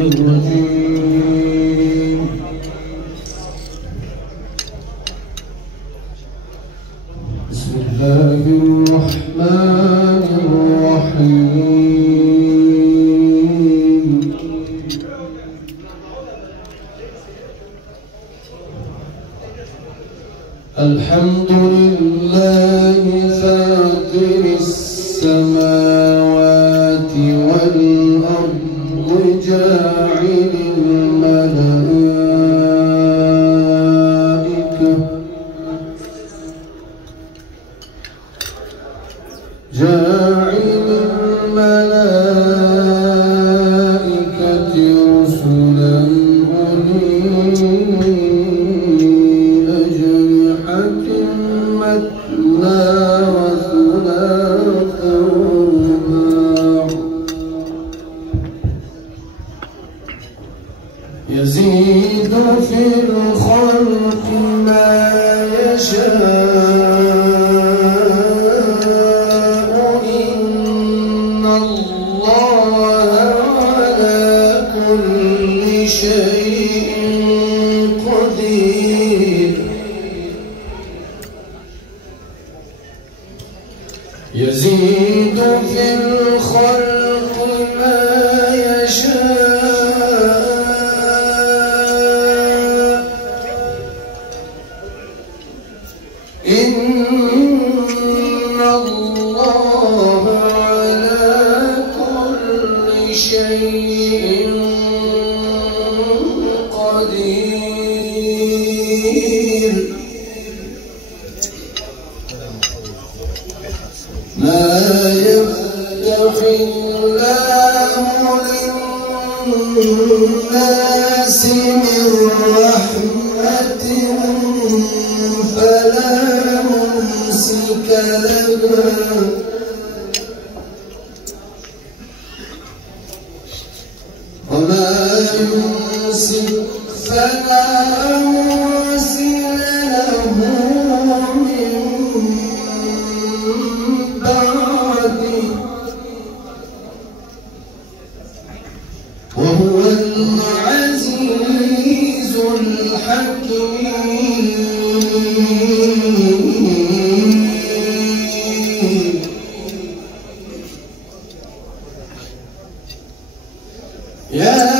الرجيم. بسم الله الرحمن الرحيم. الحمد لله فاطر السماوات والأرض جاعل الملائكة رسلا أولي أجنحة مثنى وثلاث ورباع يزيد في الخلق ما يشاء إن الله على كل شيء قدير. يزيد في الخلق ما يشاء إن الله على كل شيء قدير. ما يفتح الله للناس من رحمة فلا ممسك لها وما يمسك فلا مرسل له من بعده وهو العزيز الحكيم. يا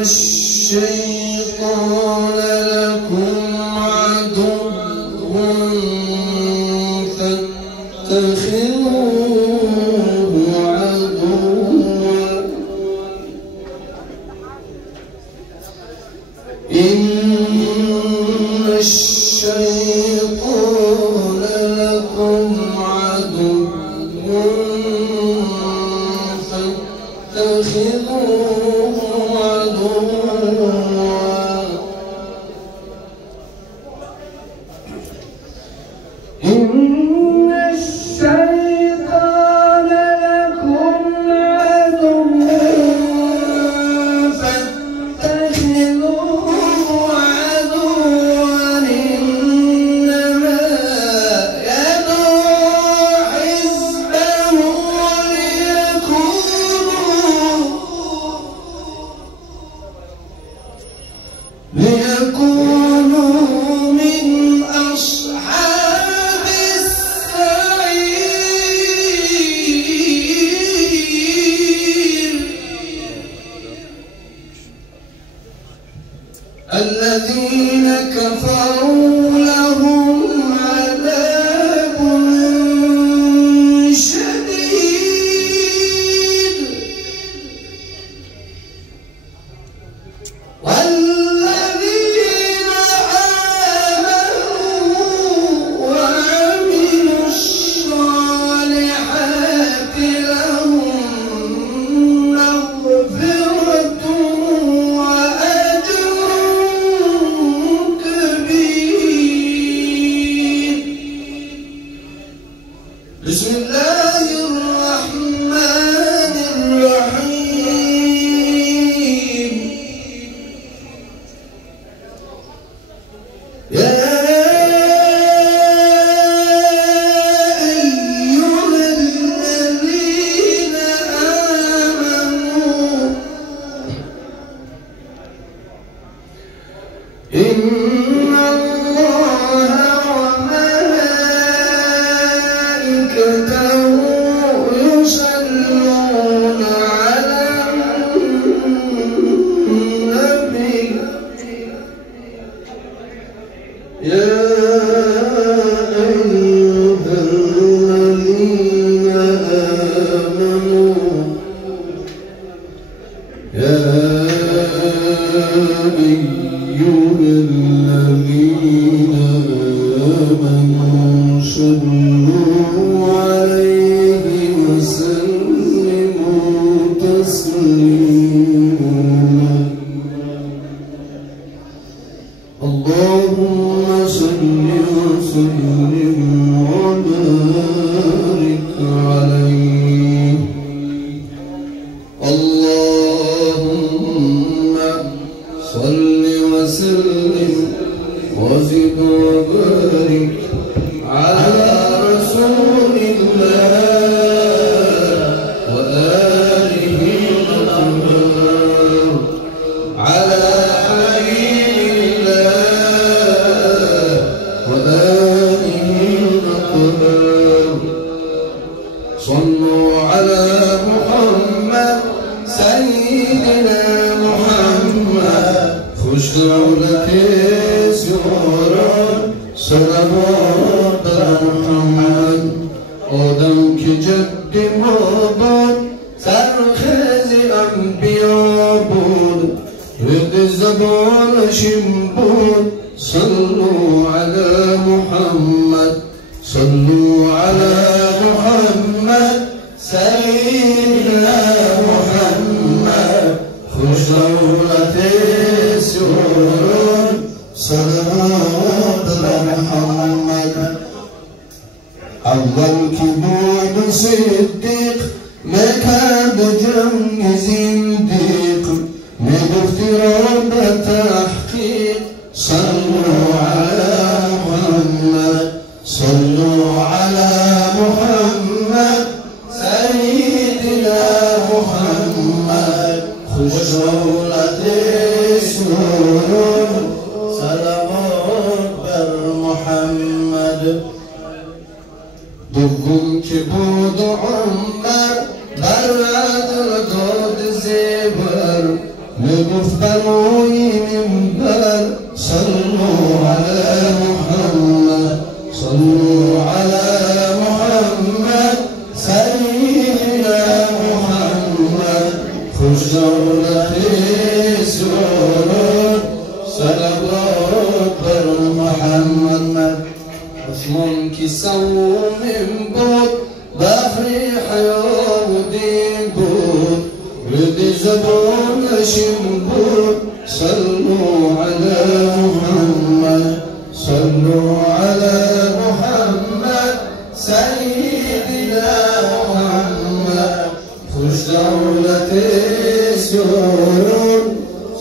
الشيطان لكم عدو فاتخذوه عدوا إن الشيطان لكم عدو فاتخذوه عدوا إن الشيطان لكم عدو فاتخذوه عدوا إنما يدعو حزبه ليكونوا من أصحاب السعير الذين كفروا لهم عذاب شديد والذين آمنوا وعملوا الصالحات لهم مغفرة وأجر كبير. بسم الله الرحمن الرحيم. يا أيها الذين آمنوا إن الله وملائكته يصلون على النبي يا أيها الذين آمنوا يا أيها الذين آمنوا صلوا عليه وسلموا تسليما. اللهم صل وسلم وبارك عليه. اللهم صل وسلم وزد وبارك على رسول الله وآله الأطهار على حبيب الله وآله الأطهار. صلوا على محمد سيدنا محمد خوش دولت سورا صلوات محمد آدم که جد ما بود سرخز انبیا بود رد زبانشم بود. صلوا على محمد صلوا على محمد سيدنا محمد خوش دولت سورا صلوات محمد. أول كبود صديق ما كان جنگ زنديق مغفران تحقيق. صلوا على محمد صلوا على محمد سيدنا محمد خوش دولت سرور صلوات بر محمد. دوم که بود عمر بر عدل داد زیبر میگفت روی منبر صلوا على محمد صلوا على محمد سيدنا محمد خوش دولتی سرور صلوات بر محمد عثمان کی سوم بود بحر حیا و دین بود ورد زبانش بود صلوا على محمد صلوا على محمد سيدنا محمد خوش دولت سرور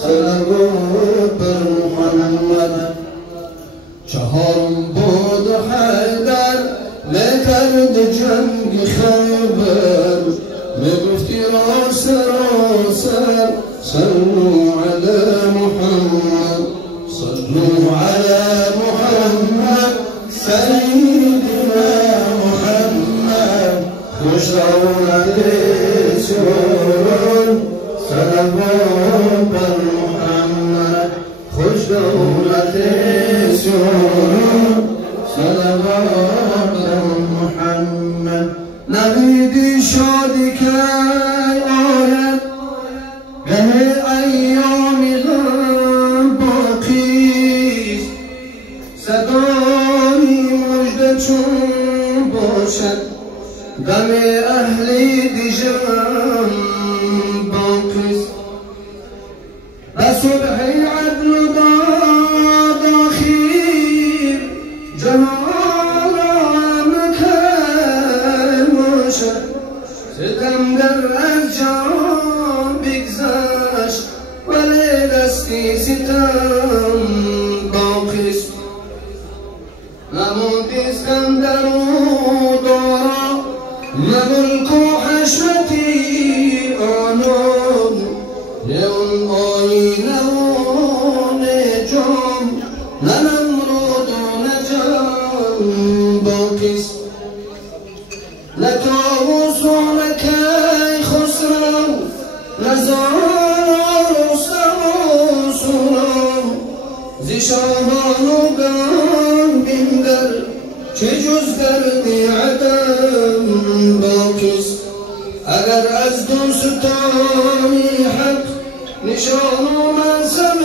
صلوات بر محمد چهارم بود حیدر میکرد جنگ خیبر میگفتی راس راسر صلوا على محمد صلوا على محمد سيدنا محمد خوش دولت سرور صلوات بر محمد خوش دولت سرور صلوات بر محمد نویدی شادی که آید به ایام غم باقی صدای مژده چون باشد دم اهل دیجم باقی و صبح عدل و داد آخیر جهانم که باشد ستمگر از جان بگذشت ولی دستی ستم باقیست نموند اسکندر و دارا نه ملک و حشمتی آنان نه اون آینه و نه جام نه نمرود و نه جام باقیست نه طاووس و نه کیخسرو نه زال و رستم و سهراب ز شاهان و گنگین در چه جز گرد عدم باقیست اگر از دوستای حق نشان و منصب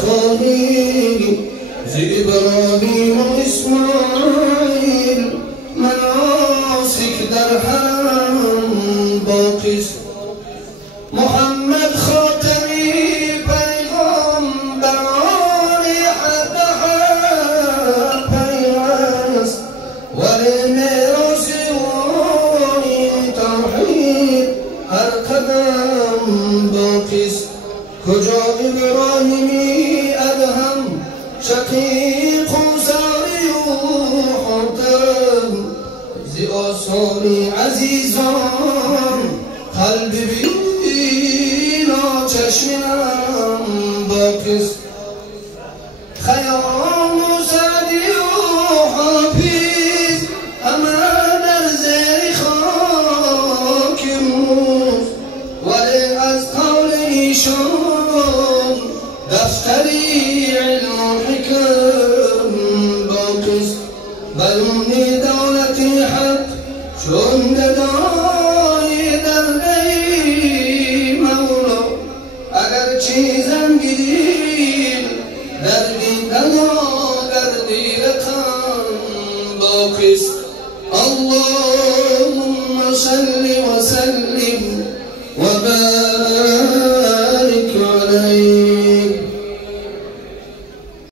خواهی ز ابراهیم و اسماعیل مناسک در حرم باقیست محمد خاتمی پیغامبران حق پیوست ولی میراث وی توحید هر قدم باقیست کجا ابراهیمی ادهم شقیق و ساری و حاتم ز آثار عزیزان قلب بینا چشمم باقیست خیام و سعدی و حافظ همه در زیر خاک روز ولی از قول ایشان دفتری علم و حکم باقیست بلونی دولتی حق چون گدای در دی مولا اگر چیزم گیریم دردی دلا دردی رقم باقیست اللهم صل وسلم وبارك